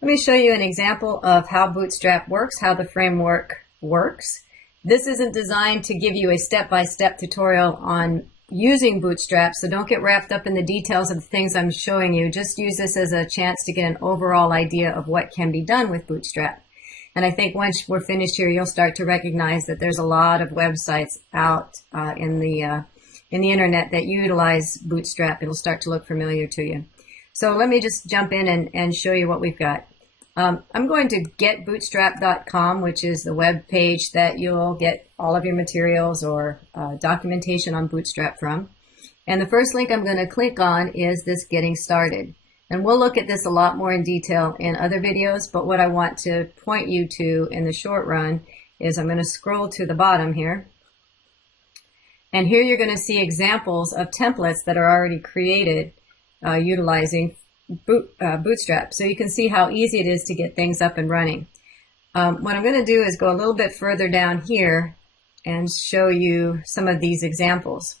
Let me show you an example of how Bootstrap works, how the framework works. This isn't designed to give you a step-by-step tutorial on using Bootstrap, so don't get wrapped up in the details of the things I'm showing you. Just use this as a chance to get an overall idea of what can be done with Bootstrap. And I think once we're finished here, you'll start to recognize that there's a lot of websites out in the internet that utilize Bootstrap. It'll start to look familiar to you. So let me just jump in and show you what we've got. I'm going to getbootstrap.com, which is the web page that you'll get all of your materials or documentation on Bootstrap from. And the first link I'm going to click on is this Getting Started. And we'll look at this a lot more in detail in other videos, but what I want to point you to in the short run is I'm going to scroll to the bottom here. And here you're going to see examples of templates that are already created utilizing Bootstrap. So you can see how easy it is to get things up and running. What I'm going to do is go a little bit further down here and show you some of these examples.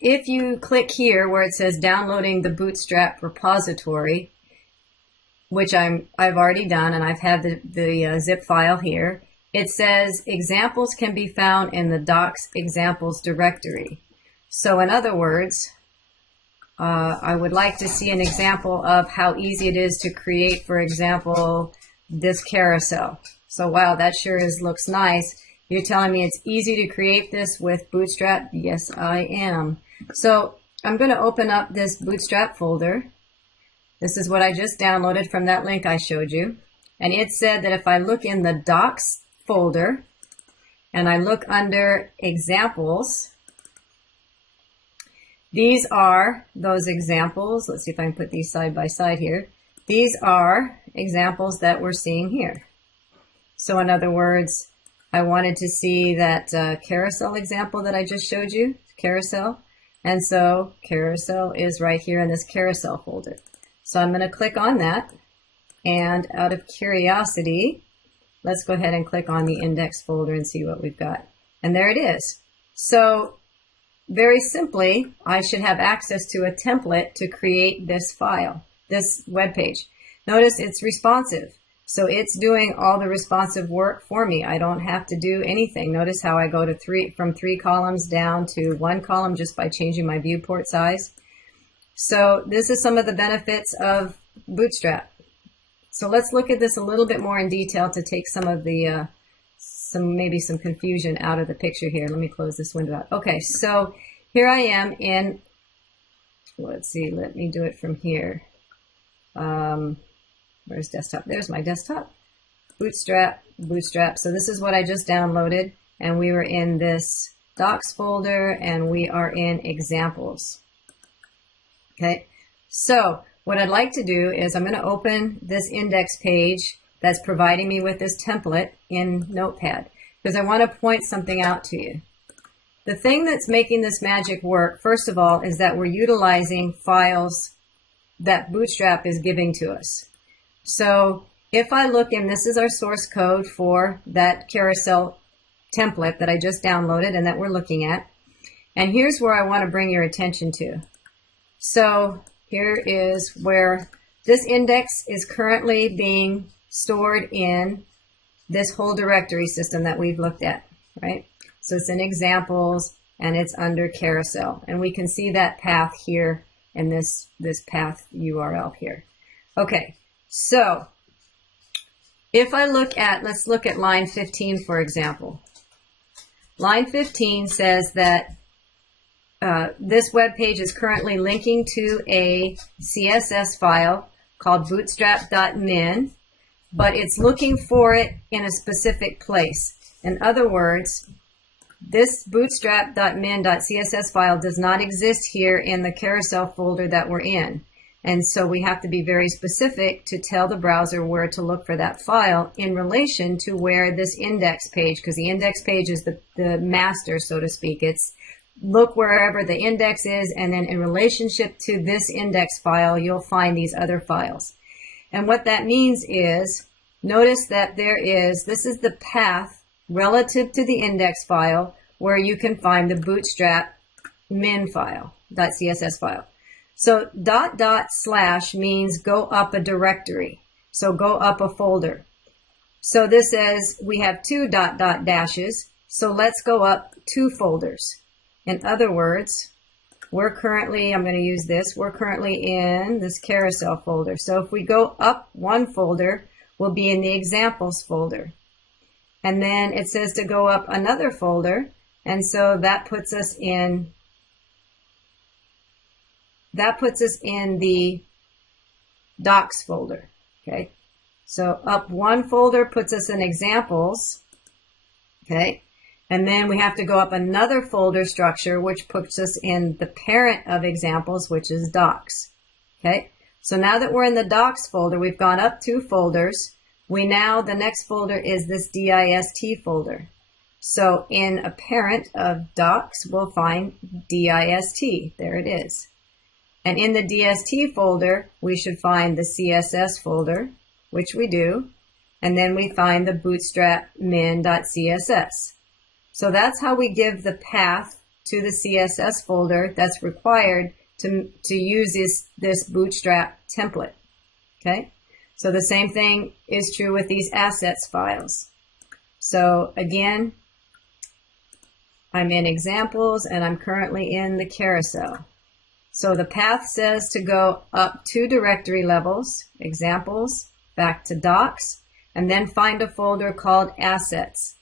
If you click here where it says downloading the Bootstrap repository, which I've already done, and I've had the zip file here, it says examples can be found in the docs examples directory. So in other words, I would like to see an example of how easy it is to create, for example, this carousel. So wow, that sure looks nice. You're telling me it's easy to create this with Bootstrap? Yes, I am. So I'm going to open up this Bootstrap folder. This is what I just downloaded from that link I showed you. And it said that if I look in the docs folder and I look under examples, these are those examples. Let's see if I can put these side by side here. These are examples that we're seeing here. So in other words, I wanted to see that carousel example that I just showed you, carousel. And so carousel is right here in this carousel folder. So I'm going to click on that. And out of curiosity, let's go ahead and click on the index folder and see what we've got. And there it is. So very simply, I should have access to a template to create this file, this web page. Notice it's responsive. So it's doing all the responsive work for me. I don't have to do anything. Notice how I go to from 3 columns down to 1 column just by changing my viewport size. So this is some of the benefits of Bootstrap. So let's look at this a little bit more in detail to take some of the maybe some confusion out of the picture here. Let me close this window out. Okay, so here I am in, let's see, let me do it from here. Where's desktop? There's my desktop. Bootstrap. So this is what I just downloaded, and we were in this docs folder, and we are in examples. Okay, so what I'd like to do is I'm going to open this index page that's providing me with this template in Notepad, because I want to point something out to you. The thing that's making this magic work, first of all, is that we're utilizing files that Bootstrap is giving to us. So if I look in, this is our source code for that carousel template that I just downloaded and that we're looking at. And here's where I want to bring your attention to. So here is where this index is currently being stored in this whole directory system that we've looked at, right? So it's in examples and it's under carousel. And we can see that path here in this path URL here. Okay. So if I look at, let's look at line 15, for example. Line 15 says that this web page is currently linking to a CSS file called bootstrap.min, but it's looking for it in a specific place. In other words, this bootstrap.min.css file does not exist here in the carousel folder that we're in. And so we have to be very specific to tell the browser where to look for that file in relation to where this index page, because the index page is the master, so to speak. It's look wherever the index is, and then in relationship to this index file, you'll find these other files. And what that means is, notice that this is the path relative to the index file where you can find the bootstrap min file, .css file. So // means go up a directory. So go up a folder. So this says we have two ... dashes. So let's go up 2 folders. In other words, we're currently, I'm going to use this, we're currently in this carousel folder. So if we go up 1 folder, we'll be in the examples folder. And then it says to go up another folder, and so that puts us in the docs folder. Okay, so up 1 folder puts us in examples. Okay, and then we have to go up another folder structure, which puts us in the parent of examples, which is docs. Okay, so now that we're in the docs folder, we've gone up 2 folders. The next folder is this dist folder. So in a parent of docs, we'll find dist. There it is. And in the dst folder, we should find the CSS folder, which we do. And then we find the bootstrap min.css. So that's how we give the path to the CSS folder that's required to use this bootstrap template. Okay? So the same thing is true with these assets files. So again, I'm in examples and I'm currently in the carousel. So the path says to go up 2 directory levels, examples, back to docs, and then find a folder called assets,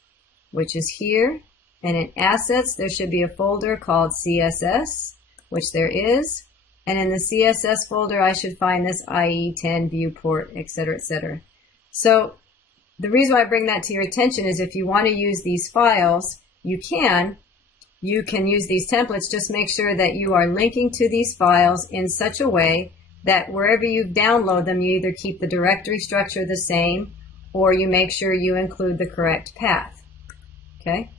which is here. And in assets, there should be a folder called CSS, which there is. And in the CSS folder, I should find this IE10 viewport, etc., etc. So the reason why I bring that to your attention is if you want to use these files, you can use these templates. Just make sure that you are linking to these files in such a way that wherever you download them, you either keep the directory structure the same or you make sure you include the correct path. Okay?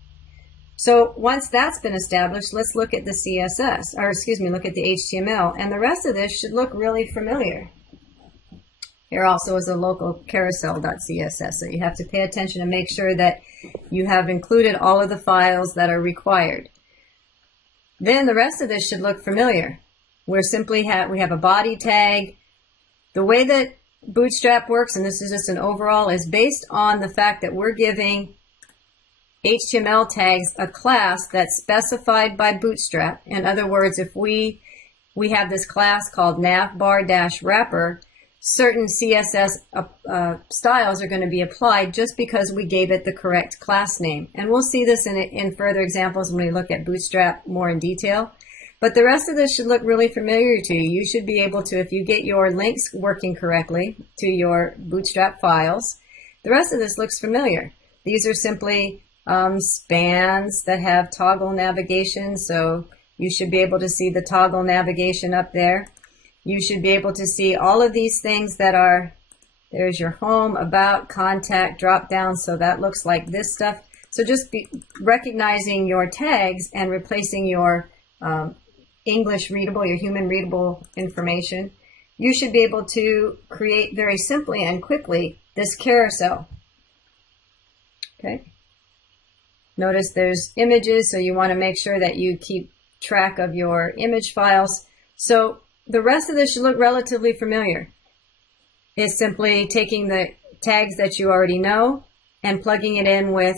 So once that's been established, let's look at the CSS, or excuse me, look at the HTML, and the rest of this should look really familiar. Here also is a local carousel.css, so you have to pay attention and make sure that you have included all of the files that are required. Then the rest of this should look familiar. We have a body tag. The way that Bootstrap works, and this is just an overall, is based on the fact that we're giving HTML tags a class that's specified by Bootstrap. In other words, if we have this class called navbar-wrapper, certain CSS styles are going to be applied just because we gave it the correct class name. And we'll see this in further examples when we look at Bootstrap more in detail. But the rest of this should look really familiar to you. You should be able to, if you get your links working correctly to your Bootstrap files, the rest of this looks familiar. These are simply spans that have toggle navigation, so you should be able to see the toggle navigation up there. You should be able to see all of these things that are, there's your home, about, contact, drop down, so that looks like this stuff. So just be recognizing your tags and replacing your English readable, your human readable information. You should be able to create very simply and quickly this carousel. Okay. Notice there's images, so you want to make sure that you keep track of your image files. So the rest of this should look relatively familiar. It's simply taking the tags that you already know and plugging it in with,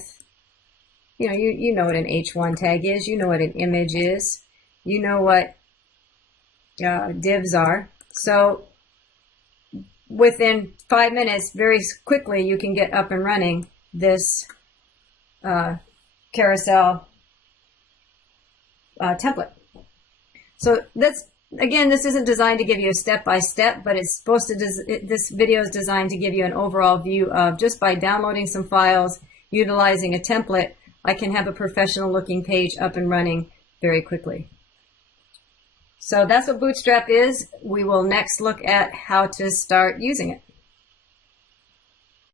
you know what an H1 tag is, you know what an image is, you know what divs are. So within 5 minutes, very quickly, you can get up and running this carousel template. So again, this isn't designed to give you a step-by-step, but it's supposed to, this video is designed to give you an overall view of just by downloading some files, utilizing a template, I can have a professional looking page up and running very quickly. So that's what Bootstrap is. We will next look at how to start using it.